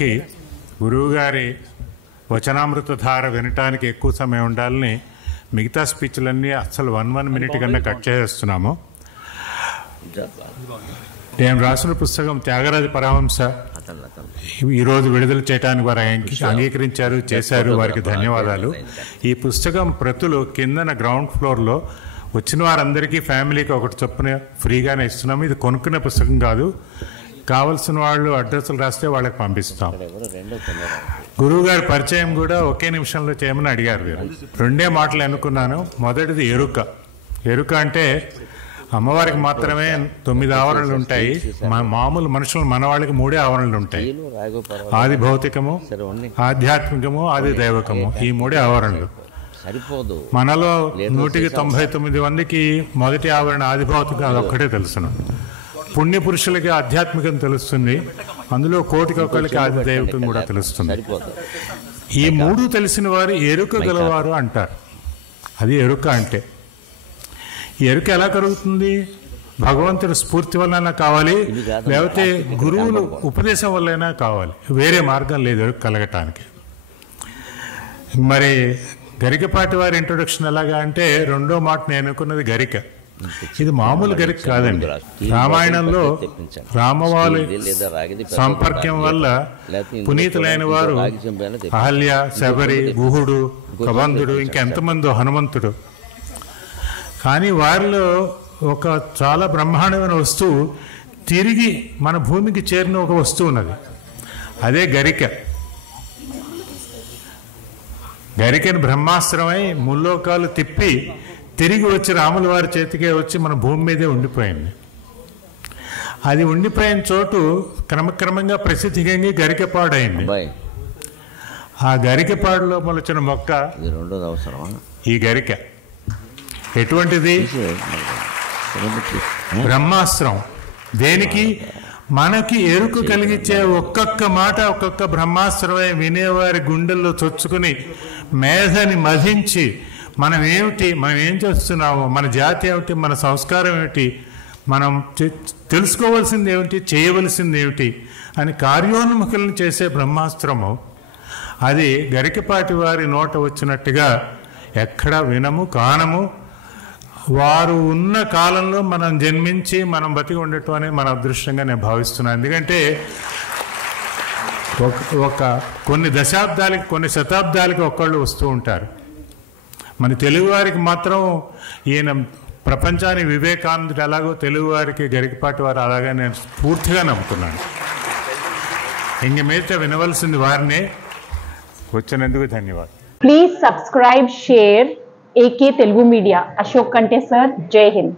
సమయానికి గురువుగారి వచనామృతధార వినటానికి ఎక్కువ సమయం ఉండాలని మిగతా స్పీచ్లన్నీ అసలు 1 minute కన్నా కట్ చేస్తున్నాము. నేను రాసిన పుస్తకం త్యాగరాజ పరమహంస ఈరోజు విడుదల చేయడానికి వారు అంగీకరించారు, చేశారు. వారికి ధన్యవాదాలు. ఈ పుస్తకం ప్రతులు కిందన గ్రౌండ్ ఫ్లోర్లో వచ్చిన వారందరికీ ఫ్యామిలీకి ఒకటి చొప్పున ఫ్రీగానే ఇస్తున్నాము. ఇది కొనుక్కునే పుస్తకం కాదు. కావలసిన వాళ్ళు అడ్రస్లు రాస్తే వాళ్ళకి పంపిస్తాం. గురువు గారి పరిచయం కూడా ఒకే నిమిషంలో చేయమని అడిగారు. వీరు 2 మాటలు అనుకున్నాను. మొదటిది ఎరుక. ఎరుక అంటే అమ్మవారికి మాత్రమే 9 ఆవరణలు ఉంటాయి. మామూలు మనుషులు మన వాళ్ళకి 3 ఆవరణలు ఉంటాయి. ఆది భౌతికము, ఆధ్యాత్మికము, ఆది దైవకము. ఈ 3 ఆవరణలు. మనలో 199 మందికి మొదటి ఆవరణ ఆది భౌతికం, అదొక్కటే తెలుసును. పుణ్య పురుషులకి ఆధ్యాత్మికం తెలుస్తుంది. అందులో 1,000,000కి ఆది దైవకం కూడా తెలుస్తుంది. ఈ 3 తెలిసిన వారు ఎరుక గలవారు అంటారు. అది ఎరుక అంటే. ఎరుక ఎలా కలుగుతుంది? భగవంతుని స్ఫూర్తి వల్లైనా కావాలి, లేకపోతే గురువులు ఉపదేశం వల్లైనా కావాలి. వేరే మార్గం లేదు ఎరుక కలగటానికి. మరి గరికపాటి వారి ఇంట్రొడక్షన్ ఎలాగా అంటే, 2వ మాట నేను అనుకున్నది గరిక. ఇది మామూలు గరిక కాదండి. రామాయణంలో రామవాలి సంపర్కం వల్ల పునీతులైన వారు అహల్య, శబరి, గుహుడు, కబంధుడు, ఇంకెంతమందో, హనుమంతుడు. కానీ వారిలో ఒక చాలా బ్రహ్మాండమైన వస్తువు తిరిగి మన భూమికి చేరిన ఒక వస్తువు ఉన్నది. అదే గరిక. గరికని బ్రహ్మాస్త్రమై ముల్లోకాలు తిప్పి తిరిగి వచ్చి రాముల వారి చేతికే వచ్చి మన భూమి మీదే ఉండిపోయింది. అది ఉండిపోయిన చోటు క్రమక్రమంగా ప్రసిద్ధిగా గరికపాడైంది. ఆ గరికపాడులో మొలిచిన మొక్క ఈ గరిక. ఎటువంటిది? బ్రహ్మాస్త్రం. దేనికి? మనకి ఎరుక కలిగించే ఒక్కొక్క మాట ఒక్కొక్క బ్రహ్మాస్త్రమై వినేవారి గుండెల్లో చొచ్చుకుని మేధని మధించి మనం ఏమిటి, మనం ఏం చేస్తున్నాము, మన జాతి ఏమిటి, మన సంస్కారం ఏమిటి, మనం తెలుసుకోవాల్సింది ఏమిటి, చేయవలసింది ఏమిటి అని కార్యోన్ముఖులను చేసే బ్రహ్మాస్త్రము. అది గరికపాటి వారి నోట వచ్చినట్టుగా ఎక్కడా వినము, కానము. వారు ఉన్న కాలంలో మనం జన్మించి మనం బతికి ఉండటం అనేది మన అదృష్టంగా నేను భావిస్తున్నాను. ఎందుకంటే కొన్ని దశాబ్దాలకి, కొన్ని శతాబ్దాలకి ఒకళ్ళు వస్తూ ఉంటారు. మన తెలుగువారికి మాత్రం ఈయన ప్రపంచానికి వివేకానందుడు ఎలాగో తెలుగువారికి గరికపాటి వారు అలాగే నేను పూర్తిగా నమ్ముతున్నాను. ఇంక మీద వినవలసింది వారినే. వచ్చినందుకు ధన్యవాదాలు. Please subscribe, share AK Telugu Media. Ashok కంటే సార్, జై హింద్.